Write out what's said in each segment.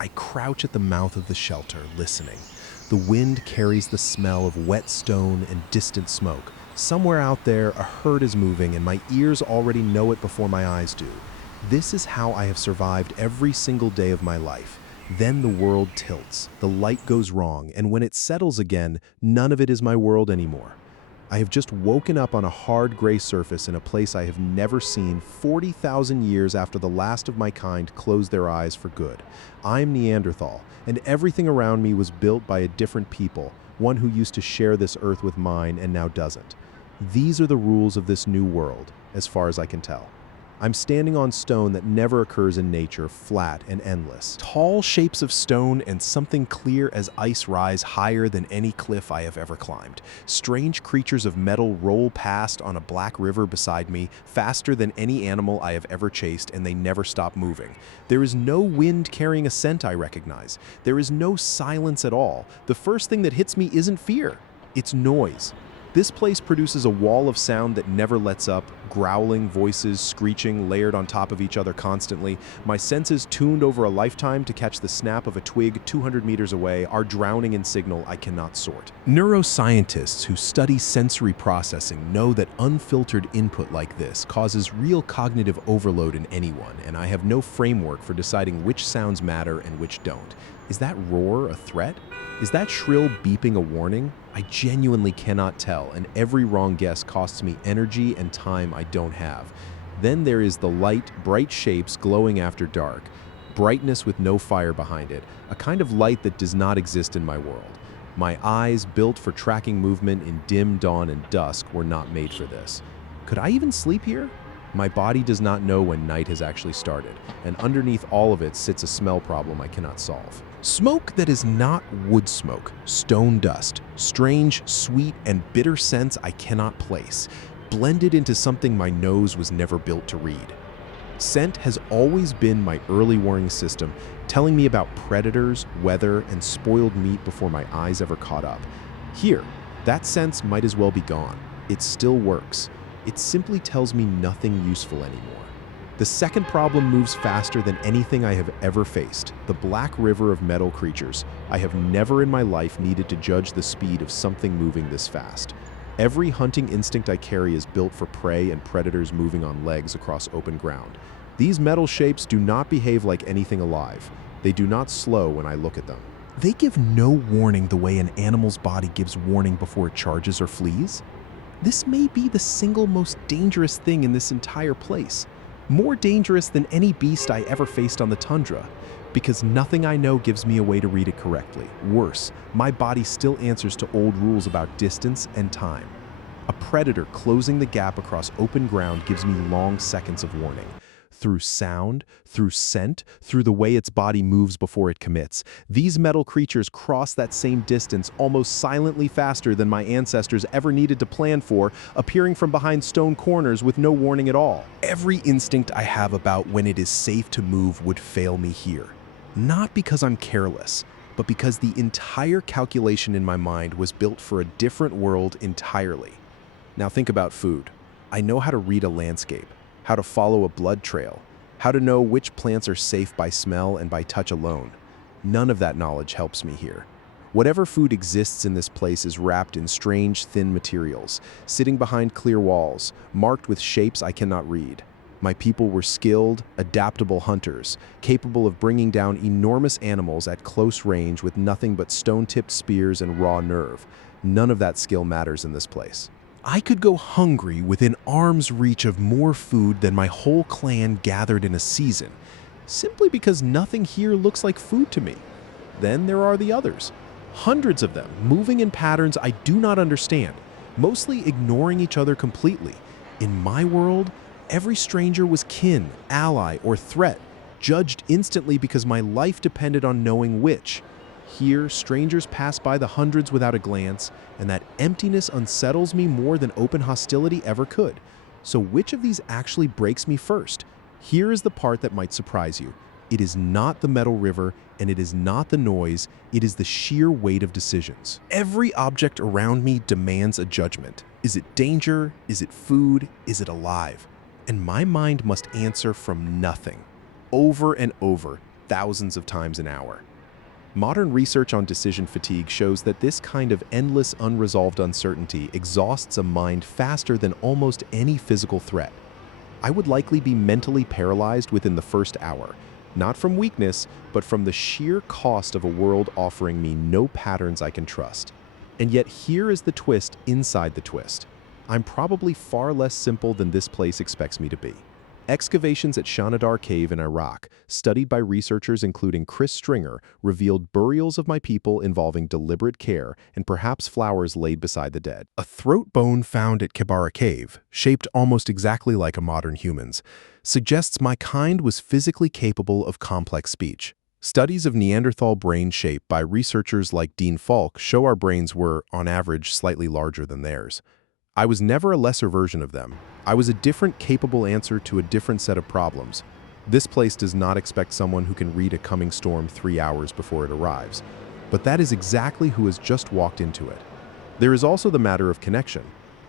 I crouch at the mouth of the shelter, listening. The wind carries the smell of wet stone and distant smoke. Somewhere out there, a herd is moving, and my ears already know it before my eyes do. This is how I have survived every single day of my life. Then the world tilts, the light goes wrong, and when it settles again, none of it is my world anymore. I have just woken up on a hard gray surface in a place I have never seen 40,000 years after the last of my kind closed their eyes for good. I'm Neanderthal, and everything around me was built by a different people, one who used to share this earth with mine and now doesn't. These are the rules of this new world, as far as I can tell. I'm standing on stone that never occurs in nature, flat and endless. Tall shapes of stone and something clear as ice rise higher than any cliff I have ever climbed. Strange creatures of metal roll past on a black river beside me, faster than any animal I have ever chased, and they never stop moving. There is no wind carrying a scent I recognize. There is no silence at all. The first thing that hits me isn't fear, it's noise. This place produces a wall of sound that never lets up, growling, voices, screeching, layered on top of each other constantly. My senses, tuned over a lifetime to catch the snap of a twig 200 meters away, are drowning in signal I cannot sort. Neuroscientists who study sensory processing know that unfiltered input like this causes real cognitive overload in anyone, and I have no framework for deciding which sounds matter and which don't. Is that roar a threat? Is that shrill beeping a warning? I genuinely cannot tell, and every wrong guess costs me energy and time I don't have. Then there is the light, bright shapes glowing after dark, brightness with no fire behind it, a kind of light that does not exist in my world. My eyes, built for tracking movement in dim dawn and dusk, were not made for this. Could I even sleep here? My body does not know when night has actually started, and underneath all of it sits a smell problem I cannot solve. Smoke that is not wood smoke, stone dust, strange, sweet, and bitter scents I cannot place, blended into something my nose was never built to read. Scent has always been my early warning system, telling me about predators, weather, and spoiled meat before my eyes ever caught up. Here, that sense might as well be gone. It still works. It simply tells me nothing useful anymore. The second problem moves faster than anything I have ever faced, the black river of metal creatures. I have never in my life needed to judge the speed of something moving this fast. Every hunting instinct I carry is built for prey and predators moving on legs across open ground. These metal shapes do not behave like anything alive. They do not slow when I look at them. They give no warning the way an animal's body gives warning before it charges or flees. This may be the single most dangerous thing in this entire place. More dangerous than any beast I ever faced on the tundra, because nothing I know gives me a way to read it correctly. Worse, my body still answers to old rules about distance and time. A predator closing the gap across open ground gives me long seconds of warning. Through sound, through scent, through the way its body moves before it commits. These metal creatures cross that same distance almost silently faster than my ancestors ever needed to plan for, appearing from behind stone corners with no warning at all. Every instinct I have about when it is safe to move would fail me here. Not because I'm careless, but because the entire calculation in my mind was built for a different world entirely. Now think about food. I know how to read a landscape, how to follow a blood trail, how to know which plants are safe by smell and by touch alone. None of that knowledge helps me here. Whatever food exists in this place is wrapped in strange, thin materials, sitting behind clear walls, marked with shapes I cannot read. My people were skilled, adaptable hunters, capable of bringing down enormous animals at close range with nothing but stone-tipped spears and raw nerve. None of that skill matters in this place. I could go hungry within arm's reach of more food than my whole clan gathered in a season, simply because nothing here looks like food to me. Then there are the others. Hundreds of them, moving in patterns I do not understand, mostly ignoring each other completely. In my world, every stranger was kin, ally, or threat, judged instantly because my life depended on knowing which. Here, strangers pass by the hundreds without a glance, and that emptiness unsettles me more than open hostility ever could. So which of these actually breaks me first? Here is the part that might surprise you. It is not the metal river, and it is not the noise, it is the sheer weight of decisions. Every object around me demands a judgment. Is it danger? Is it food? Is it alive? And my mind must answer from nothing. Over and over, thousands of times an hour. Modern research on decision fatigue shows that this kind of endless, unresolved uncertainty exhausts a mind faster than almost any physical threat. I would likely be mentally paralyzed within the first hour, not from weakness, but from the sheer cost of a world offering me no patterns I can trust. And yet here is the twist inside the twist. I'm probably far less simple than this place expects me to be. Excavations at Shanidar Cave in Iraq, studied by researchers including Chris Stringer, revealed burials of my people involving deliberate care and perhaps flowers laid beside the dead. A throat bone found at Kibara Cave, shaped almost exactly like a modern human's, suggests my kind was physically capable of complex speech. Studies of Neanderthal brain shape by researchers like Dean Falk show our brains were, on average, slightly larger than theirs. I was never a lesser version of them. I was a different, capable answer to a different set of problems. This place does not expect someone who can read a coming storm 3 hours before it arrives. But that is exactly who has just walked into it. There is also the matter of connection.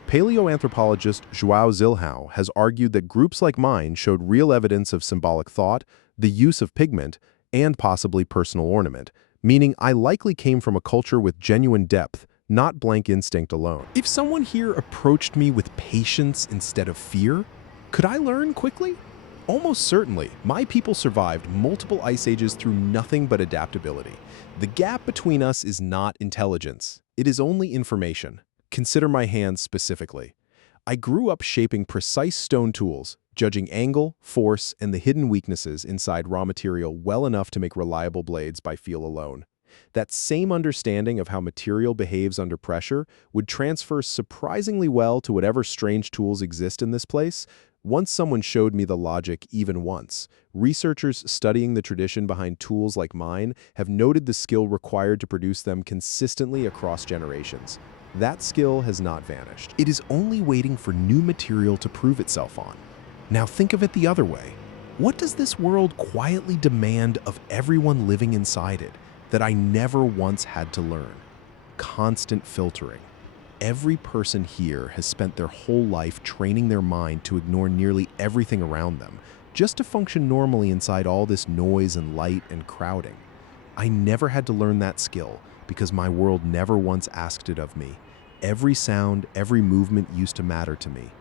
Paleoanthropologist João Zilhão has argued that groups like mine showed real evidence of symbolic thought, the use of pigment, and possibly personal ornament, meaning I likely came from a culture with genuine depth, not blank instinct alone. If someone here approached me with patience instead of fear, could I learn quickly? Almost certainly. My people survived multiple ice ages through nothing but adaptability. The gap between us is not intelligence. It is only information. Consider my hands specifically. I grew up shaping precise stone tools, judging angle, force, and the hidden weaknesses inside raw material well enough to make reliable blades by feel alone. That same understanding of how material behaves under pressure would transfer surprisingly well to whatever strange tools exist in this place. Once someone showed me the logic even once. Researchers studying the tradition behind tools like mine have noted the skill required to produce them consistently across generations. That skill has not vanished. It is only waiting for new material to prove itself on. Now think of it the other way. What does this world quietly demand of everyone living inside it that I never once had to learn? Constant filtering. Every person here has spent their whole life training their mind to ignore nearly everything around them, just to function normally inside all this noise and light and crowding. I never had to learn that skill because my world never once asked it of me. Every sound, every movement used to matter to me.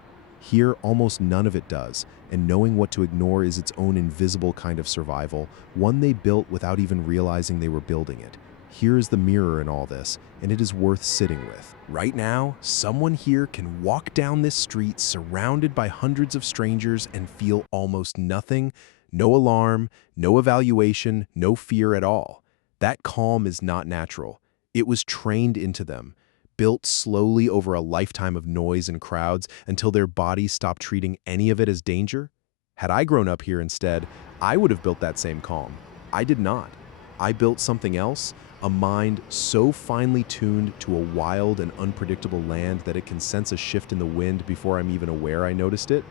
Here, almost none of it does, and knowing what to ignore is its own invisible kind of survival, one they built without even realizing they were building it. Here is the mirror in all this, and it is worth sitting with. Right now, someone here can walk down this street surrounded by hundreds of strangers and feel almost nothing, no alarm, no evaluation, no fear at all. That calm is not natural. It was trained into them, built slowly over a lifetime of noise and crowds until their bodies stopped treating any of it as danger. Had I grown up here instead, I would have built that same calm. I did not. I built something else, a mind so finely tuned to a wild and unpredictable land that it can sense a shift in the wind before I'm even aware I noticed it.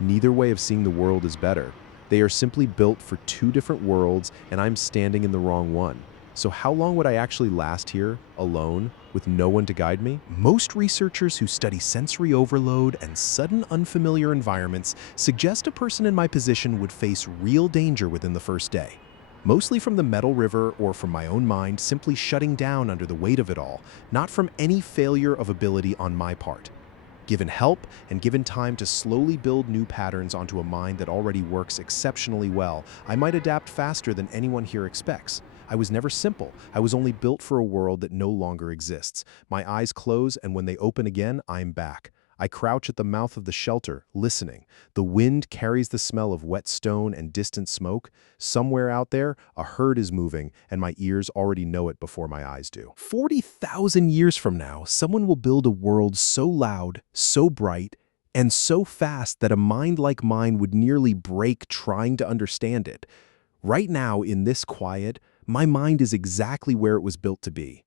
Neither way of seeing the world is better. They are simply built for two different worlds, and I'm standing in the wrong one. So how long would I actually last here, alone, with no one to guide me? Most researchers who study sensory overload and sudden unfamiliar environments suggest a person in my position would face real danger within the first day. Mostly from the metal river or from my own mind simply shutting down under the weight of it all, not from any failure of ability on my part. Given help and given time to slowly build new patterns onto a mind that already works exceptionally well, I might adapt faster than anyone here expects. I was never simple. I was only built for a world that no longer exists. My eyes close, and when they open again, I'm back. I crouch at the mouth of the shelter, listening. The wind carries the smell of wet stone and distant smoke. Somewhere out there, a herd is moving, and my ears already know it before my eyes do. 40,000 years from now, someone will build a world so loud, so bright, and so fast that a mind like mine would nearly break trying to understand it. Right now, in this quiet, my mind is exactly where it was built to be.